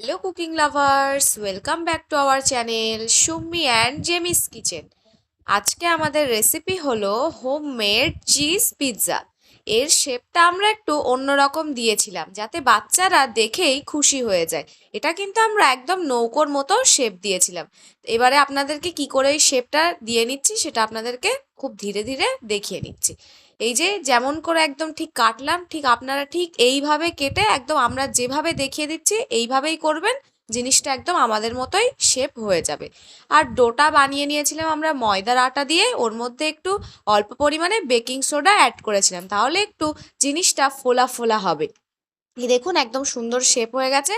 Hello cooking lovers, welcome back to our channel Summi and Jemi's kitchen. আজকে আমাদের recipe হলো homemade cheese pizza. এর শেপটা আমরা একটু অন্যরকম দিয়েছিলাম যাতে বাচ্চারা দেখেই খুশি হয়ে যায়। এটা কিন্তু আমরা একদম নৌকোর মতো শেপ দিয়েছিলাম। এবারে আপনাদেরকে কি করে এই শেপটা দিয়ে নিচ্ছি সেটা আপনাদেরকে খুব ধীরে ধীরে দেখিয়ে নিচ্ছি। এই যে যেমন করে একদম ঠিক কাটলাম, ঠিক আপনারা ঠিক এইভাবে কেটে একদম আমরা যেভাবে দেখিয়ে দিচ্ছি এইভাবেই করবেন। জিনিসটা একদম আমাদের মতোই শেপ হয়ে যাবে। আর ডোটা বানিয়ে নিয়েছিলাম আমরা ময়দার আটা দিয়ে, ওর মধ্যে একটু অল্প পরিমাণে বেকিং সোডা অ্যাড করেছিলাম, তাহলে একটু জিনিসটা ফোলা ফোলা হবে। এই দেখুন একদম সুন্দর শেপ হয়ে গেছে।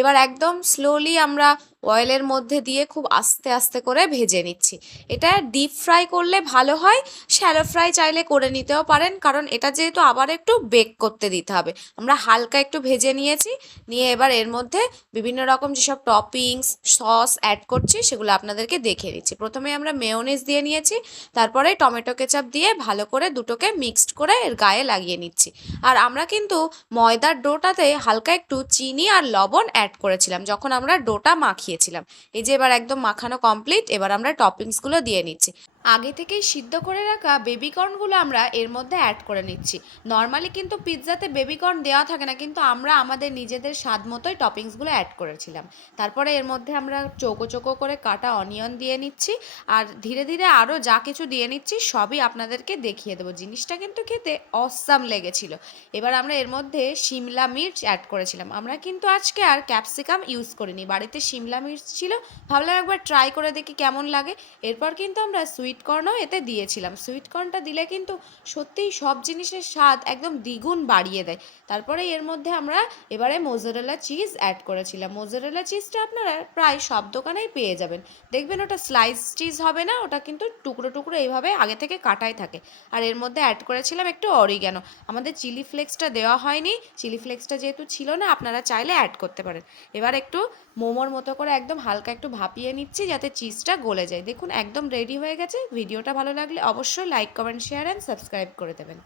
এবার একদম স্লোলি আমরা অয়েলের মধ্যে দিয়ে খুব আস্তে আস্তে করে ভেজে নিচ্ছি। এটা ডিপ ফ্রাই করলে ভালো হয়, শ্যালো ফ্রাই চাইলে করে নিতেও পারেন, কারণ এটা যেহেতু আবার একটু বেক করতে দিতে হবে। আমরা হালকা একটু ভেজে নিয়েছি, নিয়ে এবার এর মধ্যে বিভিন্ন রকম যেসব টপিংস সস অ্যাড করছি সেগুলো আপনাদেরকে দেখিয়ে দিচ্ছি। প্রথমে আমরা মেয়োনিজ দিয়ে নিয়েছি, তারপরে টমেটো কেচাপ দিয়ে ভালো করে দুটোকে মিক্সড করে এর গায়ে লাগিয়ে নিচ্ছি। আর আমরা কিন্তু ময়দার ডোটাতে হালকা একটু চিনি আর লবণ অ্যাড করেছিলাম যখন আমরা ডোটা মাখিয়েছিলাম। এই যে এবার একদম মাখানো কমপ্লিট, এবার আমরা টপিংসগুলো দিয়ে নিচ্ছি। আগে থেকেই সিদ্ধ করে রাখা বেবিকর্নগুলো আমরা এর মধ্যে অ্যাড করে নিচ্ছি। নর্মালি কিন্তু পিৎজাতে বেবিকর্ন দেওয়া থাকে না, কিন্তু আমরা আমাদের নিজেদের স্বাদ মতোই টপিংসগুলো অ্যাড করেছিলাম। তারপরে এর মধ্যে আমরা চৌকো চৌকো করে কাটা অনিয়ন দিয়ে নিচ্ছি, আর ধীরে ধীরে আরও যা কিছু দিয়ে নিচ্ছি সবই আপনাদেরকে দেখিয়ে দেবো। জিনিসটা কিন্তু খেতে অসাম লেগেছিল। এবার আমরা এর মধ্যে শিমলা মির্চ অ্যাড করেছিলাম। আমরা কিন্তু আজকে আর ক্যাপসিকাম ইউজ করিনি, বাড়িতে শিমলা মির্চ ছিল, ভাবলাম একবার ট্রাই করে দেখি কেমন লাগে। এরপর কিন্তু আমরা সুইট কর্নও এতে দিয়েছিলাম। সুইট কর্নটা দিলে কিন্তু সত্যিই সব জিনিসের স্বাদ একদম দ্বিগুণ বাড়িয়ে দেয়। তারপরে এর মধ্যে আমরা এবারে মোজারেলা চিজ অ্যাড করেছিলাম। মোজারেলা চিজটা আপনারা প্রায় সব দোকানেই পেয়ে যাবেন। দেখবেন ওটা স্লাইস চিজ হবে না, ওটা কিন্তু টুকরো টুকরো এইভাবে আগে থেকে কাটাই থাকে। আর এর মধ্যে অ্যাড করেছিলাম একটু অরিগ্যানো। আমাদের চিলি ফ্লেক্সটা দেওয়া হয়নি, চিলি ফ্লেক্সটা যেহেতু ছিল না আপনারা চাইলে অ্যাড করতে পারেন। এবার একটু মোমোর মতো করে একদম হালকা একটু ভাপিয়ে নিচ্ছি যাতে চিজটা গলে যায়। দেখুন একদম রেডি হয়ে গেছে। ভিডিওটা ভালো লাগলে অবশ্যই like comment share and subscribe করে দেবেন।